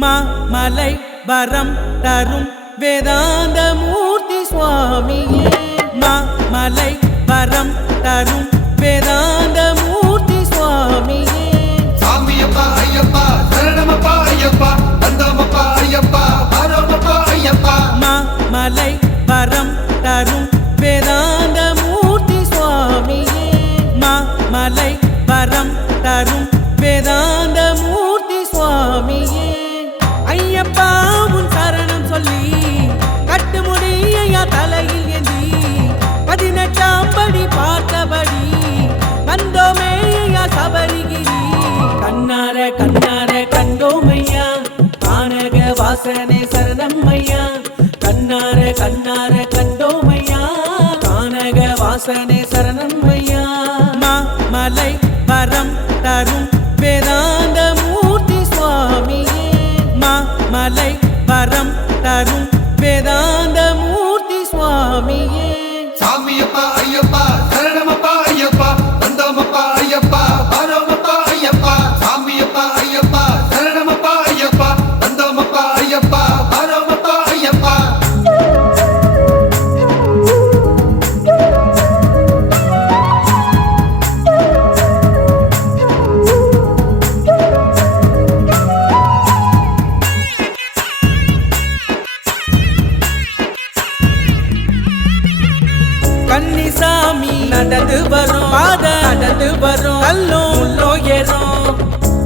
மலை வரம் தரும் வேதாந்த மூர்த்தி சுவாமியே மலை வரம் தரும் வேதாந்த மூர்த்தி சுவாமியே சாமியப்பா ஐயப்பா சரணமப்பா ஐயப்பா வந்தமப்பா ஐயப்பா வரமப்பா ஐயப்பா மலை வரம் தரும் வேதாந்த மூர்த்தி சுவாமியே மலை வரம் தரும் வேதாந்த மூர்த்தி சுவாமியே ஐயப்பா உன் சரணம் சொல்லி கட்டுமுடியா தலையில் ஏந்தி 18ஆம் படி பார்த்தபடி வந்தோமேயா சபரிகிரி கண்ணார கண்ணார கண்டோமையா கானக வாசனே சரணம் ஐயா கண்ணார கண்ணார கண்டோமையா கானக வாசனே சரணம் ஐயா மலை வரம் தரும் வேதாந்த மூர்த்தி சுவாமியே மலை வரம் தரும் வேதாந்த மூர்த்தி சுவாமியே சாமியப்பா ஐயப்பா சரணமப்பா ஐயப்பா வந்தமப்பா ஐயப்பா வரமப்பா ஐயப்பா சாமியப்பா ஐயப்பா சரணமப்பா ஐயப்பா வந்தமப்பா ஐயப்பா வரமப்பா ஐயப்பா கன்னிசாமி நடந்து வரும் பாத நடந்து வரும் கல்லோ ஏறும்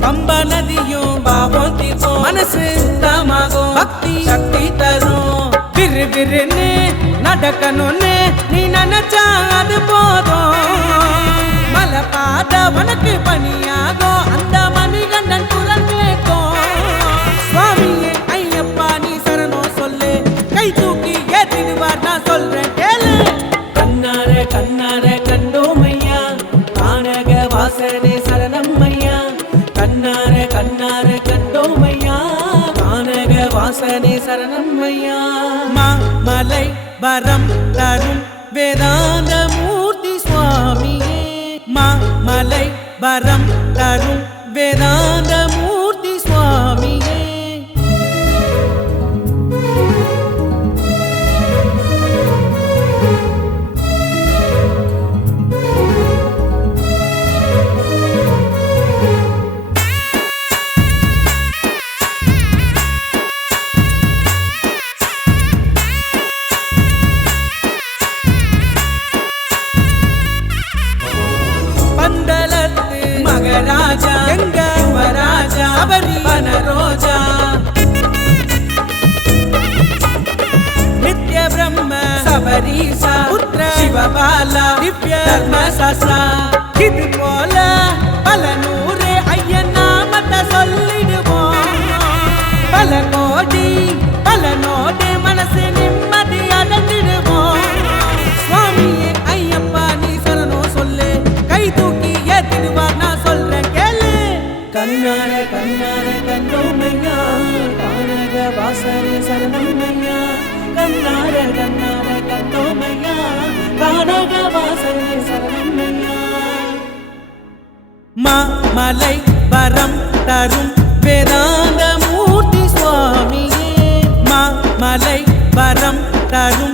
பம்ப நதியும் பாவம் தீர்க்கும் மனசு சுத்தமாகும் பக்தி சக்தி தரும் விரு விருன்னு நடக்கணும்னு நீ நினைச்சா அது போதும் மலை பாத உனக்கு பணியாகும் அந்த மணிகண்டன் குரல் கேட்கும் சுவாமியே ஐயப்பா நீ சரணம் சொல்லு கை தூக்கி ஏற்றிடுவார் நான் சொல்றேன் கேளு கண்ணார கண்ணார கண்டோமையா கானக வாசனே சரணம் ஐயா கண்ணார கண்ணார கண்டோமையா கானக வாசனே சரணம் ஐயா மலை வரம் தரும் வேதாந்த மூர்த்தி சுவாமியே மலை வரம் தரும் வேதாந்த மூர்த்தி சுவாமியே பந்தலத்து மகராஜா எங்க யுவராஜா சபரி வனரோஜா நித்ய பிரம்ம சபரீசா புத்திர சிவபாலா திவ்ய தர்ம சாஸ்திரா இது போல பல நூறு ஐயன் நாமத்தை சொல்லிடுவோம் பல கோடி பல நோடு மனசு நிம்மதி அடைஞ்சிடுவோம் சுவாமியே ஐயப்பா நீ சரணம் சொல்லு கை தூக்கி ஏத்திடுவார் நான் சொல்றேன் கேளு கண்ணார கண்ணார கண்டோமையா கானக வாசனே சரணம் ஐயா கண்ணார கண்ணார கண்டோமையா கானக வாசனே சரணம் ஐயா மலை வரம் தரும் வேதாந்த மூர்த்தி சுவாமியே மலை வரம் தரும்